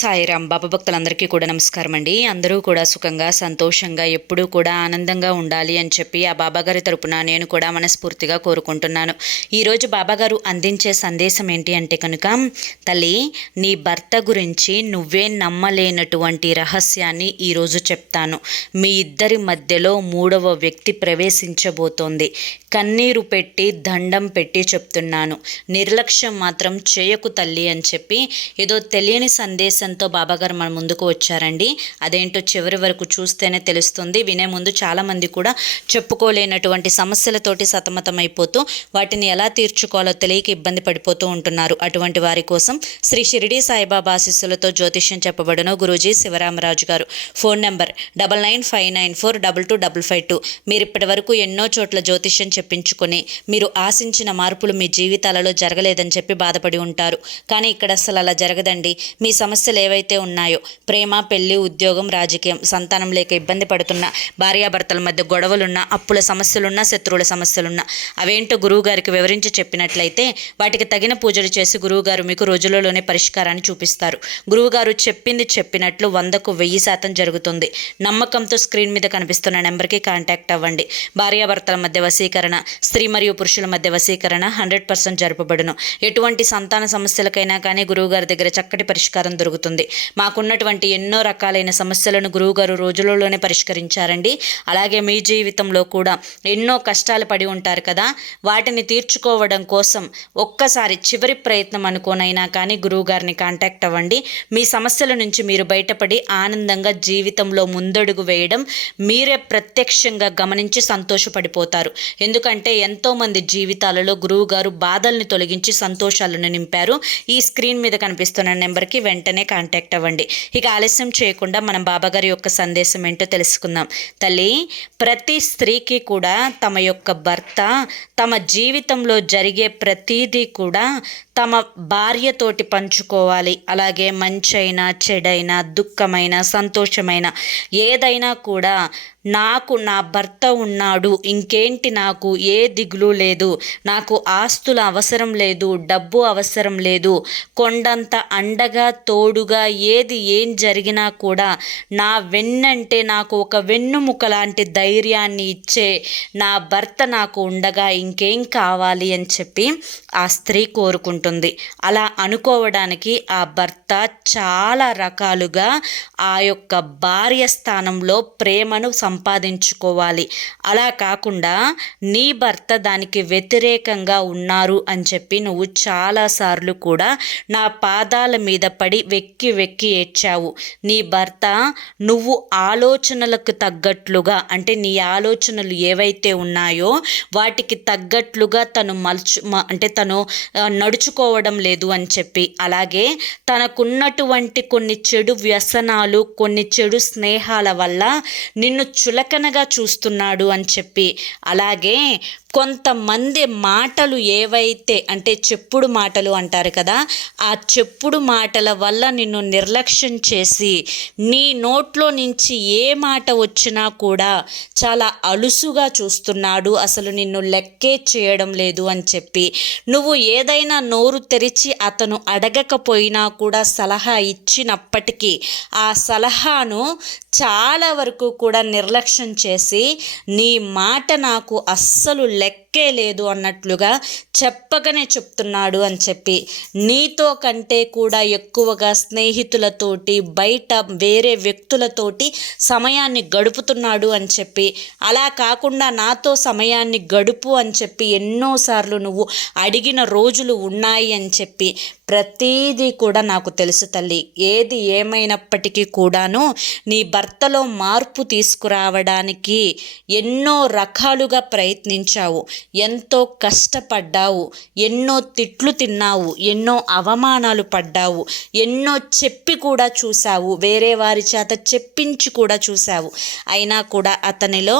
సాయిరాం. బాబా భక్తులందరికీ కూడా నమస్కారం అండి. అందరూ కూడా సుఖంగా సంతోషంగా ఎప్పుడూ కూడా ఆనందంగా ఉండాలి అని చెప్పి ఆ బాబాగారి తరపున నేను కూడా మనస్ఫూర్తిగా కోరుకుంటున్నాను. ఈరోజు బాబాగారు అందించే సందేశం ఏంటి అంటే కనుక, తల్లి, నీ భర్త గురించి నువ్వే నమ్మలేనటువంటి రహస్యాన్ని ఈరోజు చెప్తాను. మీ ఇద్దరి మధ్యలో మూడవ వ్యక్తి ప్రవేశించబోతోంది. కన్నీరు పెట్టి దండం పెట్టి చెప్తున్నాను, నిర్లక్ష్యం మాత్రం చేయకు తల్లి అని చెప్పి ఏదో తెలియని సందేశంతో బాబాగారు మన ముందుకు వచ్చారండి. అదేంటో చివరి వరకు చూస్తేనే తెలుస్తుంది. వినే ముందు చాలామంది కూడా చెప్పుకోలేనటువంటి సమస్యలతోటి సతమతమైపోతూ వాటిని ఎలా తీర్చుకోవాలో తెలియక ఇబ్బంది పడిపోతూ ఉంటున్నారు. అటువంటి వారి కోసం శ్రీ షిరిడి సాయిబాబా ఆశీస్సులతో జ్యోతిష్యం చెప్పబడును గురూజీ శివరామరాజు గారు. Phone number 9959422552. మీరు ఇప్పటి వరకు ఎన్నో చోట్ల జ్యోతిష్యం చెప్పించుకొని మీరు ఆశించిన మార్పులు మీ జీవితాలలో జరగలేదని చెప్పి బాధపడి ఉంటారు. కానీ ఇక్కడ అసలు అలా జరగదండి. మీ సమస్యలు ఏవైతే ఉన్నాయో, ప్రేమ, పెళ్లి, ఉద్యోగం, రాజకీయం, సంతానం లేక ఇబ్బంది పడుతున్న, భార్యాభర్తల మధ్య గొడవలున్నా, అప్పుల సమస్యలున్నా, శత్రువుల సమస్యలున్నా, అవేంటో గురువుగారికి వివరించి చెప్పినట్లయితే వాటికి తగిన పూజలు చేసి గురువుగారు మీకు రోజులలోనే పరిష్కారాన్ని చూపిస్తారు. గురువుగారు చెప్పింది చెప్పినట్లు 100కు 1000% జరుగుతుంది. నమ్మకంతో స్క్రీన్ మీద కనిపిస్తున్న నెంబర్కి కాంటాక్ట్ అవ్వండి. భార్యాభర్తల మధ్య వశీకరణ, స్త్రీ మరియు పురుషుల మధ్య వశీకరణ 100% జరపబడును. ఎటువంటి సంతాన సమస్యలకైనా కానీ గురువుగారి దగ్గర చక్కటి పరిష్కారం దొరుకుతుంది. మాకున్నటువంటి ఎన్నో రకాలైన సమస్యలను గురువుగారు రోజులలోనే పరిష్కరించారండి. అలాగే మీ జీవితంలో కూడా ఎన్నో కష్టాలు పడి ఉంటారు కదా, వాటిని తీర్చుకోవడం కోసం ఒక్కసారి చివరి ప్రయత్నం అనుకోనైనా కానీ గురువుగారిని కాంటాక్ట్ అవ్వండి. మీ సమస్యల నుంచి మీరు బయటపడి ఆనందంగా జీవితంలో ముందడుగు వేయడం మీరే ప్రత్యక్షంగా గమనించి సంతోషపడిపోతారు. ఎందుకంటే ఎంతోమంది జీవితాలలో గురువుగారు బాధల్ని తొలగించి సంతోషాలను నింపారు. ఈ స్క్రీన్ మీద కనిపిస్తున్న నెంబర్కి వెంటనే కాంటాక్ట్ అవ్వండి. ఇక ఆలస్యం చేయకుండా మనం బాబాగారి యొక్క సందేశం ఏంటో తెలుసుకుందాం. తల్లి, ప్రతి స్త్రీకి కూడా తమ యొక్క భర్త తమ జీవితంలో జరిగే ప్రతీదీ కూడా తమ భార్యతోటి పంచుకోవాలి. అలాగే మంచైనా చెడైనా దుఃఖమైన సంతోషమైన ఏదైనా కూడా నాకు నా భర్త ఉన్నాడు, ఇంకేంటి, నాకు ఏ దిగులు లేదు, నాకు ఆస్తుల అవసరం లేదు, డబ్బు అవసరం లేదు, కొండంత అండగా తోడుగా ఏం జరిగినా కూడా నా వెన్నంటే నాకు ఒక వెన్నుముక లాంటి ధైర్యాన్ని ఇచ్చే నా భర్త నాకు ఉండగా ఇంకేం కావాలి అని చెప్పి ఆ స్త్రీ కోరుకుంటుంది. అలా అనుకోవడానికి ఆ భర్త చాలా రకాలుగా ఆ యొక్క భార్య స్థానంలో ప్రేమను సంపాదించుకోవాలి. అలా కాకుండా నీ భర్త దానికి వ్యతిరేకంగా ఉన్నారు అని చెప్పి నువ్వు చాలాసార్లు కూడా నా పాదాల మీద పడి వెక్కి వెక్కి ఏడ్చావు. నీ భర్త నువ్వు ఆలోచనలకు తగ్గట్లుగా, అంటే నీ ఆలోచనలు ఏవైతే ఉన్నాయో వాటికి తగ్గట్లుగా తను తను నడుచుకోవడం లేదు అని చెప్పి, అలాగే తనకున్నటువంటి కొన్ని చెడు వ్యసనాలు, కొన్ని చెడు స్నేహాల వల్ల నిన్ను చులకనగా చూస్తున్నాడు అని చెప్పి, అలాగే కొంతమంది మాటలు ఏవైతే అంటే చెప్పుడు మాటలు అంటారు కదా, ఆ చెప్పుడు మాటల వల్ల నిన్ను నిర్లక్ష్యం చేసి నీ నోట్లో నుంచి ఏ మాట వచ్చినా కూడా చాలా అలుసుగా చూస్తున్నాడు, అసలు నిన్ను లెక్కే చేయడం లేదు అని చెప్పి, నువ్వు ఏదైనా నోరు తెరిచి అతను అడగకపోయినా కూడా సలహా ఇచ్చినప్పటికీ ఆ సలహాను చాలా వరకు కూడా నిర్లక్ష్యం చేసి నీ మాట నాకు అస్సలు లెక్కే లేదు అన్నట్లుగా చెప్పగానే చెప్తున్నాడు అని చెప్పి, నీతో కంటే కూడా ఎక్కువగా స్నేహితులతోటి బయట వేరే వ్యక్తులతోటి సమయాన్ని గడుపుతున్నాడు అని చెప్పి, అలా కాకుండా నాతో సమయాన్ని గడుపు అని చెప్పి ఎన్నోసార్లు నువ్వు అడిగిన రోజులు ఉన్నాయి అని చెప్పి, ప్రతీదీ కూడా నాకు తెలుసు తల్లి. ఏది ఏమైనప్పటికీ కూడాను నీ భర్తలో మార్పు తీసుకురావడానికి ఎన్నో రకాలుగా ప్రయత్నించావు, ఎంతో కష్టపడ్డావు, ఎన్నో తిట్లు తిన్నావు, ఎన్నో అవమానాలు పడ్డావు, ఎన్నో చెప్పి కూడా చూసావు, వేరే వారి చేత చెప్పించి కూడా చూసావు. అయినా కూడా అతనిలో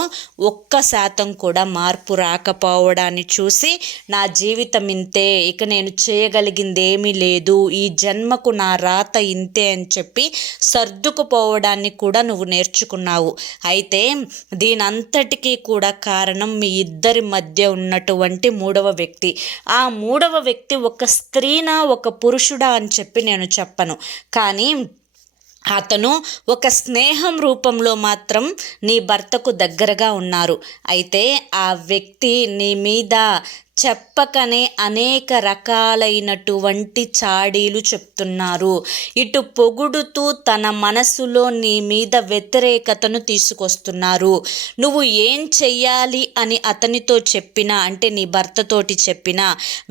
1% కూడా మార్పు రాకపోవడాన్ని చూసి నా జీవితం ఇంతే, ఇక నేను చేయగలిగింది ఏమీ లేదు, ఈ జన్మకు నా రాత ఇంతే అని చెప్పి సర్దుకుపోవడాన్ని కూడా నువ్వు నేర్చుకున్నావు. అయితే దీనంతటికీ కూడా కారణం మీ ఇద్దరి మధ్య ఉన్నటువంటి మూడవ వ్యక్తి. ఆ మూడవ వ్యక్తి ఒక స్త్రీనా ఒక పురుషుడా అని చెప్పి నేను చెప్పను, కానీ అతను ఒక స్నేహం రూపంలో మాత్రం నీ భర్తకు దగ్గరగా ఉన్నారు. అయితే ఆ వ్యక్తి నీ మీద చెప్పకనే అనేక రకాలైనటువంటి చాడీలు చెప్తున్నారు. ఇటు పొగుడుతూ తన మనసులో నీ మీద వ్యతిరేకతను తీసుకొస్తున్నారు. నువ్వు ఏం చెయ్యాలి అని అతనితో చెప్పినా, అంటే నీ భర్తతోటి చెప్పినా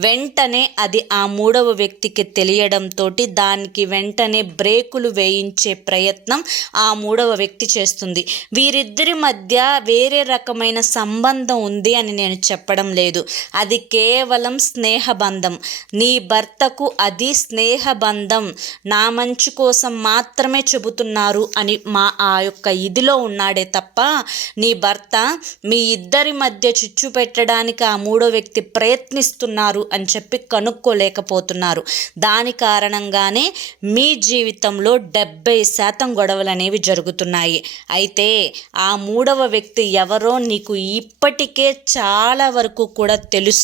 వెంటనే అది ఆ మూడవ వ్యక్తికి తెలియడంతో దానికి వెంటనే బ్రేకులు వేయించే ప్రయత్నం ఆ మూడవ వ్యక్తి చేస్తుంది. వీరిద్దరి మధ్య వేరే రకమైన సంబంధం ఉంది అని నేను చెప్పడం లేదు. అది కేవలం స్నేహబంధం. నీ భర్తకు అది స్నేహబంధం, నా మంచి కోసం మాత్రమే చెబుతున్నారు అని ఆ యొక్క ఇదిలో ఉన్నాడే తప్ప నీ భర్త మీ ఇద్దరి మధ్య చిచ్చు పెట్టడానికి ఆ మూడో వ్యక్తి ప్రయత్నిస్తున్నారు అని చెప్పి కనుక్కోలేకపోతున్నారు. దాని కారణంగానే మీ జీవితంలో 70% గొడవలు అనేవి జరుగుతున్నాయి. అయితే ఆ మూడవ వ్యక్తి ఎవరో నీకు ఇప్పటికే చాలా వరకు కూడా తెలుసు.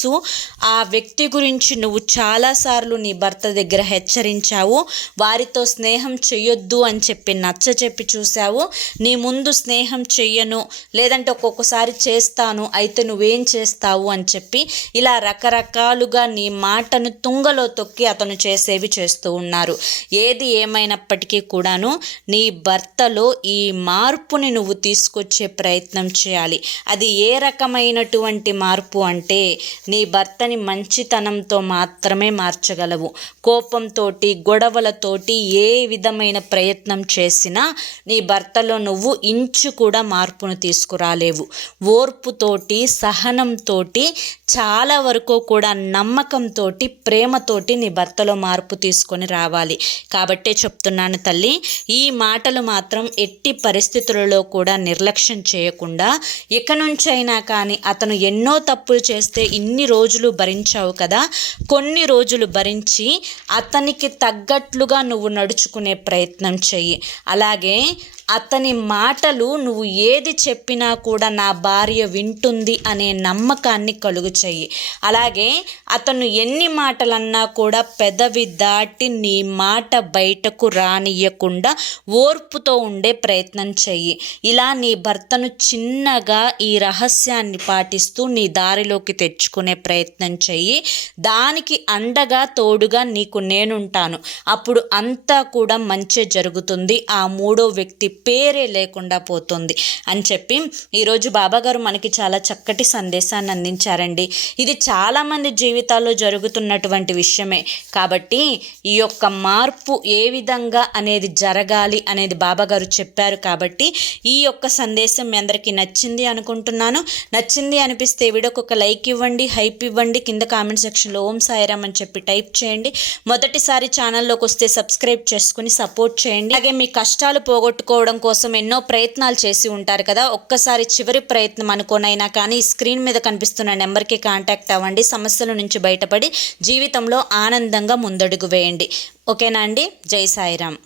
ఆ వ్యక్తి గురించి నువ్వు చాలాసార్లు నీ భర్త దగ్గర హెచ్చరించావు. వారితో స్నేహం చెయ్యొద్దు అని చెప్పి నచ్చచెప్పి చూసావు. నీ ముందు స్నేహం చెయ్యను, లేదంటే ఒక్కొక్కసారి చేస్తాను, అయితే నువ్వేం చేస్తావు అని చెప్పి ఇలా రకరకాలుగా నీ మాటను తుంగలో తొక్కి అతను చేసేవి చేస్తూ ఉన్నారు. ఏది ఏమైనప్పటికీ కూడాను నీ భర్తలో ఈ మార్పుని నువ్వు తీసుకొచ్చే ప్రయత్నం చేయాలి. అది ఏ రకమైనటువంటి మార్పు అంటే నీ భర్తని మంచితనంతో మాత్రమే మార్చగలవు. కోపంతోటి, గొడవలతోటి ఏ విధమైన ప్రయత్నం చేసినా నీ భర్తలో నువ్వు ఇంచు కూడా మార్పును తీసుకురాలేవు. ఓర్పుతోటి, సహనంతోటి, చాలా వరకు కూడా నమ్మకంతో, ప్రేమతోటి నీ భర్తలో మార్పు తీసుకొని రావాలి. కాబట్టే చెప్తున్నాను తల్లి, ఈ మాటలు మాత్రం ఎట్టి పరిస్థితులలో కూడా నిర్లక్ష్యం చేయకుండా ఇక నుంచైనా కానీ అతను ఎన్నో తప్పులు చేస్తే ఇన్ని రోజులు భరించావు కదా, కొన్ని రోజులు భరించి అతనికి తగ్గట్లుగా నువ్వు నడుచుకునే ప్రయత్నం చెయ్యి. అలాగే అతని మాటలు నువ్వు ఏది చెప్పినా కూడా నా భార్య వింటుంది అనే నమ్మకాన్ని కలుగు చెయ్యి. అలాగే అతను ఎన్ని మాటలన్నా కూడా పెదవి దాటి నీ మాట బయటకు రానియకుండా ఓర్పుతో ఉండే ప్రయత్నం చెయ్యి. ఇలా నీ భర్తను చిన్నగా ఈ రహస్యాన్ని పాటిస్తూ నీ దారిలోకి తెచ్చుకునే ప్రయత్నం చెయ్యి. దానికి అండగా తోడుగా నీకు నేనుంటాను. అప్పుడు అంతా కూడా మంచి జరుగుతుంది. ఆ మూడో వ్యక్తి పేరే లేకుండా పోతుంది అని చెప్పి ఈరోజు బాబాగారు మనకి చాలా చక్కటి సందేశాన్ని అందించారండి. ఇది చాలామంది జీవితాల్లో జరుగుతున్నటువంటి విషయమే. కాబట్టి ఈ యొక్క మార్పు ఏ విధంగా అనేది జరగాలి అనేది బాబాగారు చెప్పారు. కాబట్టి ఈ యొక్క సందేశం మీ అందరికీ నచ్చింది అనుకుంటున్నాను. నచ్చింది అనిపిస్తే వీడియోకి ఒక లైక్ ఇవ్వండి, హైప్ ఇవ్వండి. కింద కామెంట్ సెక్షన్లో ఓం సాయిరామ్ అని చెప్పి టైప్ చేయండి. మొదటిసారి ఛానల్లోకి వస్తే సబ్స్క్రైబ్ చేసుకుని సపోర్ట్ చేయండి. అలాగే మీ కష్టాలు పోగొట్టుకోవడం కోసం ఎన్నో ప్రయత్నాలు చేసి ఉంటారు కదా, ఒక్కసారి చివరి ప్రయత్నం అనుకోనైనా కానీ స్క్రీన్ మీద కనిపిస్తున్న నెంబర్కి కాంటాక్ట్ అవ్వండి. సమస్యల నుంచి బయటపడి జీవితంలో ఆనందంగా ముందడుగు వేయండి. ఓకేనా అండి? జై సాయిరామ్.